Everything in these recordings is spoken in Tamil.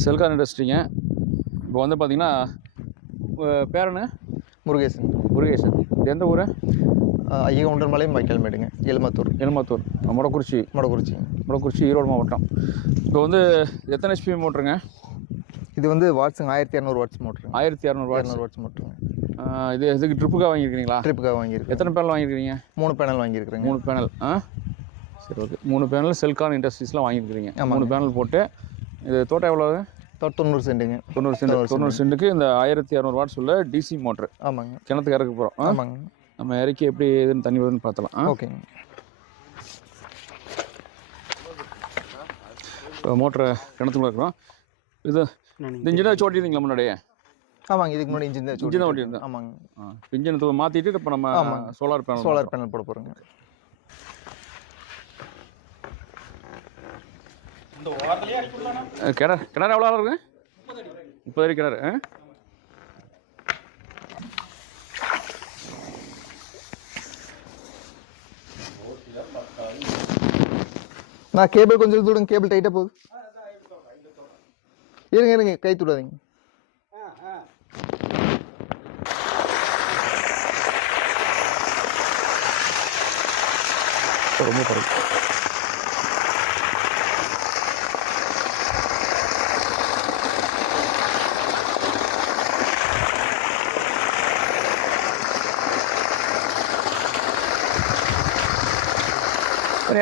செல்கார் இண்டஸ்ட்ரிங்க. இப்போ வந்து பார்த்தீங்கன்னா பேர் என்ன? முருகேசன். முருகேசன். இது எந்த ஊர்? ஐயகவுண்டர்பாளையம் வைக்கல்மேடுங்க. எலுமத்தூர். மொடக்குறிச்சி. மொடக்குறிச்சி ஈரோடு மாவட்டம். இப்போ வந்து எத்தனை ஹெச்பி மோட்டருங்க? இது வந்து வாட்ஸுங்க. 1200 வாட்ஸ் மோட்டருங்க. 1200 வாட்ஸ் மோட்டருங்க. இது இதுக்கு ட்ரிப்புக்காக வாங்கியிருக்கீங்களா? ட்ரிப்புக்காக வாங்கியிருக்கேன். எத்தனை பேனல் வாங்கியிருக்கீங்க? 3 பேனல் வாங்கியிருக்கிறேங்க. 3 பேனல். சரி, ஓகே. 3 பேனல் செல்கான் இண்டஸ்ட்ரீஸ்லாம் வாங்கியிருக்கிறீங்க. 3 பேனல் போட்டு இது தோட்டம் எவ்வளோ? 90 சென்ட்டுங்க. 90 சென்ட்டுக்கு இந்த 1200 வாட்ஸ் உள்ள டிசி மோட்ரு. ஆமாங்க. கிணத்துக்கு இறக்க போகிறோம். ஆமாங்க. நம்ம இறக்கி எப்படி எதுன்னு தண்ணி வருதுன்னு பார்த்தலாம். ஓகேங்க. இப்போ மோட்டரை கிணத்துக்குள்ள இருக்கிறோம். இது இந்த இன்ஜினை வச்சு ஓட்டியிருந்தீங்களா முன்னாடியே? ஆமாங்க. இதுக்கு முன்னாடி இன்ஜின் தான் ஓட்டியிருந்தேன். ஆமாங்க. இன்ஜினை மாற்றிட்டு இப்போ நம்ம சோலார் பேனல் போட போகிறோங்க. கிணறு எவ்வளோ இருக்குங்க? 30 அடி கிணறு. நான் கேபிள் கொஞ்சம் தூடுங்க. கேபிள் டைட்டாக போகுது. இருங்க கை தூடாதீங்க. ரொம்ப பரவாயில்ல.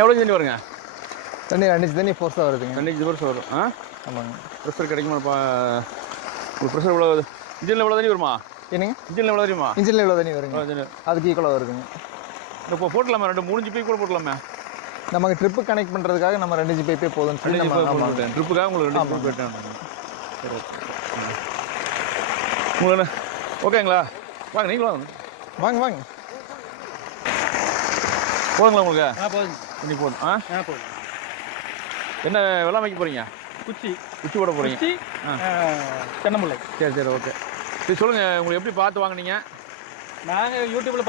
எவ்வளோ தண்ணி வருங்க? தண்ணி 2 இன்ச் தண்ணி ஃபோர்ஸாக வருதுங்க. 2 இன்ச் ஃபோர்ஸ் வரும். ஆமாங்க. ப்ரெஷர் கிடைக்குமா? உங்களுக்கு ப்ரெஷர் எவ்வளோ? இன்ஜினில் எவ்வளோ தண்ணி வருமா? என்னங்க? இன்ஜினில் எவ்வளோ தெரியுமா? இன்ஜினில் எவ்வளோ தண்ணி வருங்க? அதுக்கு ஈக்குவலாக வருதுங்க. இப்போ போட்டலாமா? 3 ஜிபி கூட போட்டலாமே. நமக்கு ட்ரிப்பு கனெக்ட் பண்ணுறதுக்காக நம்ம 2 ஜிபி போதும்னு சொல்லி ட்ரிப்புக்காக உங்களுக்கு 2 ஜிபி போயிட்டேன். சரி, உங்களுக்கு ஓகேங்களா? வாங்க, நீங்களும் வாங்க. போதுங்களா உங்களுக்கு? போதும். இன்னைக்கு போதும். போதும். என்ன வெள்ளாமை வைக்க போகிறீங்க? குச்சி போட போகிறீங்க. தென்னம்பிள்ளை. சரி, ஓகே. சரி, சொல்லுங்கள். உங்களுக்கு எப்படி பார்த்து வாங்கினீங்க? நாங்கள் யூடியூப்பில்